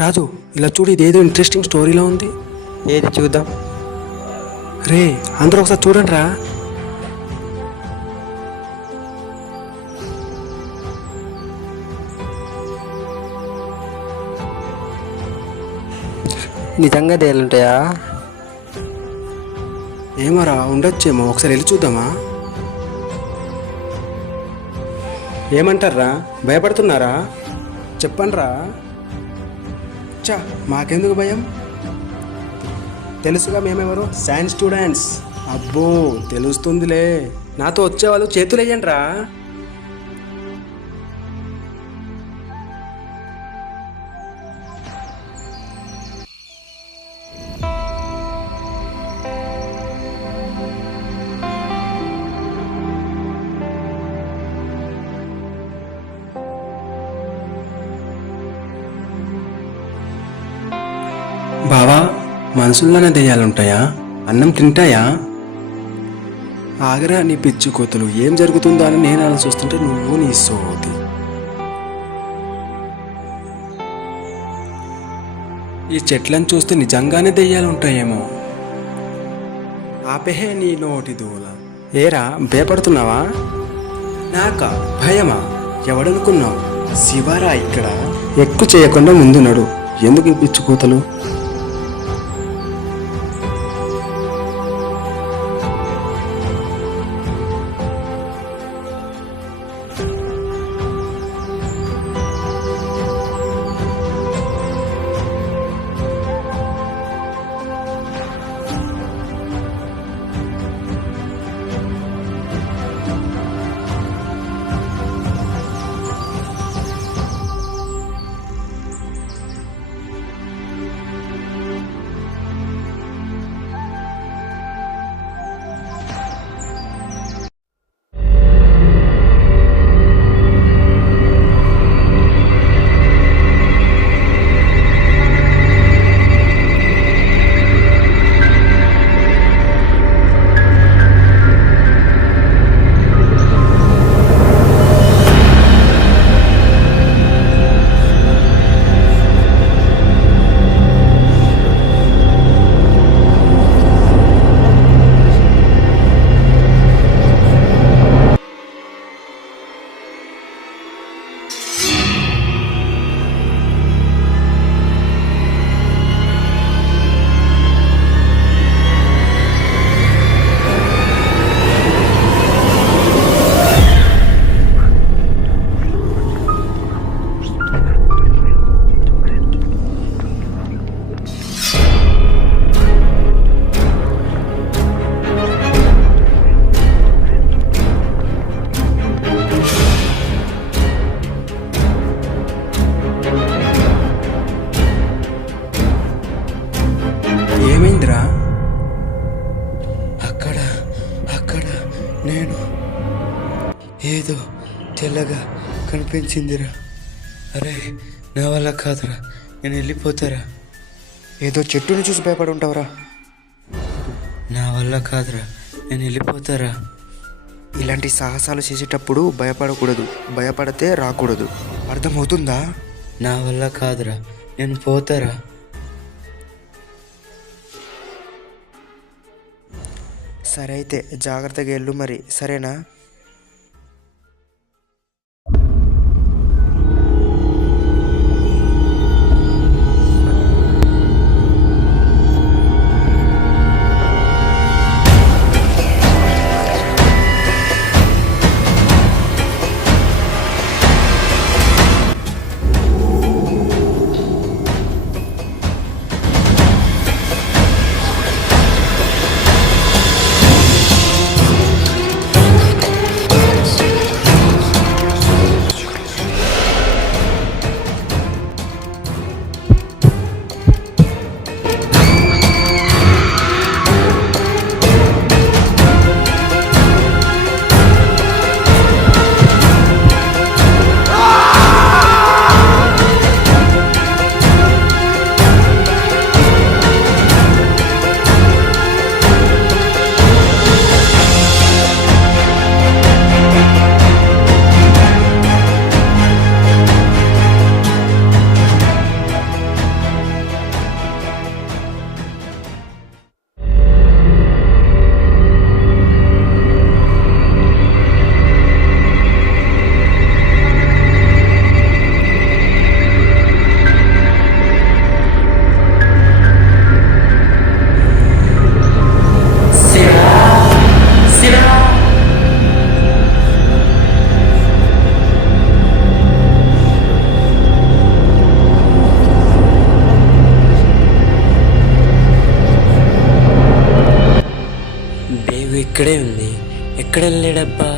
రాజు ఇలా చూడు ఇదేదో ఇంట్రెస్టింగ్ స్టోరీలో ఉంది. ఏది చూద్దాం? రే అందరూ ఒకసారి చూడండి రా నిజంగా తేలుంటాయా ఏమోరా ఉండొచ్చేమో. ఒకసారి వెళ్ళి చూద్దామా? ఏమంటారా? భయపడుతున్నారా? చెప్పండిరా. చా మాకెందుకు భయం? తెలుసుగా మేమెవరు? Science students. అబ్బో తెలుస్తుందిలే. నాతో వచ్చేవాళ్ళు చేతులు వేయండి రా మనసుల్లోనే దెయ్యాలుంటాయా? అన్నం తింటాయా? ఆగరా నీ పిచ్చి కోతలు. ఏం జరుగుతుందో అని నేను అలా చూస్తుంటే నువ్వు నీ సోది. ఈ చెట్లను చూస్తే నిజంగానే దెయ్యాలు ఉంటాయేమో ఆపెహే నీ నోటి దూల. ఏరా భయపడుతున్నావా? నాక భయమా? ఎవడనుకున్నావు? శివరా ఇక్కడ. ఎక్కువ చేయకుండా ముందు నడు ఎందుకు ఈ పిచ్చి కూతలు? ఏదో తెల్లగా కనిపించిందిరా. అరే నా వల్ల కాదురా. నేను వెళ్ళిపోతారా? ఏదో చెట్టుని చూసి భయపడి ఉంటావురా నా వల్ల కాదురా. నేను వెళ్ళిపోతారా? ఇలాంటి సాహసాలు చేసేటప్పుడు భయపడకూడదు. భయపడితే రాకూడదు. అర్థమవుతుందా? నా వల్ల కాదురా. నేను పోతారా? సరే అయితే జాగ్రత్తగా వెళ్ళు మరి. సరేనా? ఇక్కడే ఉంది ఎక్కడ వెళ్ళాడబ్బా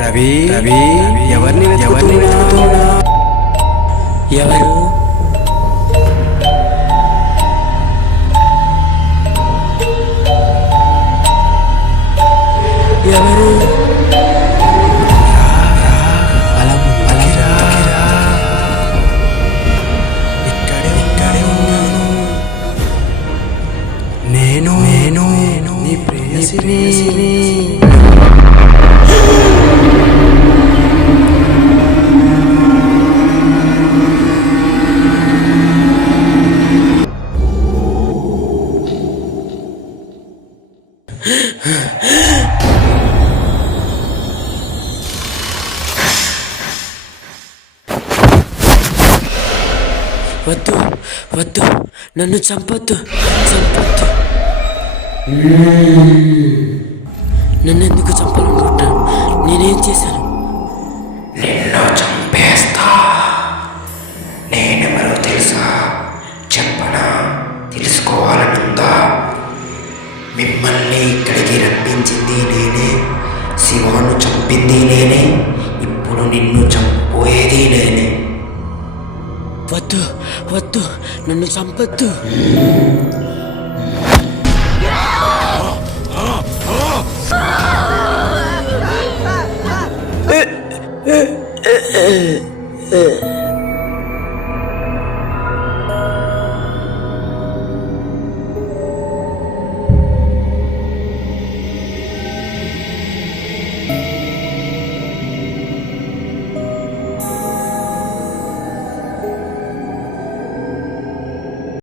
రవి రవి ఎవరిని ఎవరిని వెతుకుతున్నా ఎవరు వద్దు వద్దు నన్ను చంపొద్దు చంపొద్దు. నన్ను ఎందుకు చంపాలనుకుంటున్నాను నేనేం చేశాను? నిన్ను చంపేస్తా. నేనెవరో తెలుసా? చెప్పనా? తెలుసుకోవాలనుందా? మిమ్మల్ని ఇక్కడికి రప్పించింది నేనే. శివాను చంపింది నేనే. ఇప్పుడు నిన్ను చంపబోయేది నేనే. వద్దు వద్దు నన్ను చంపొద్దు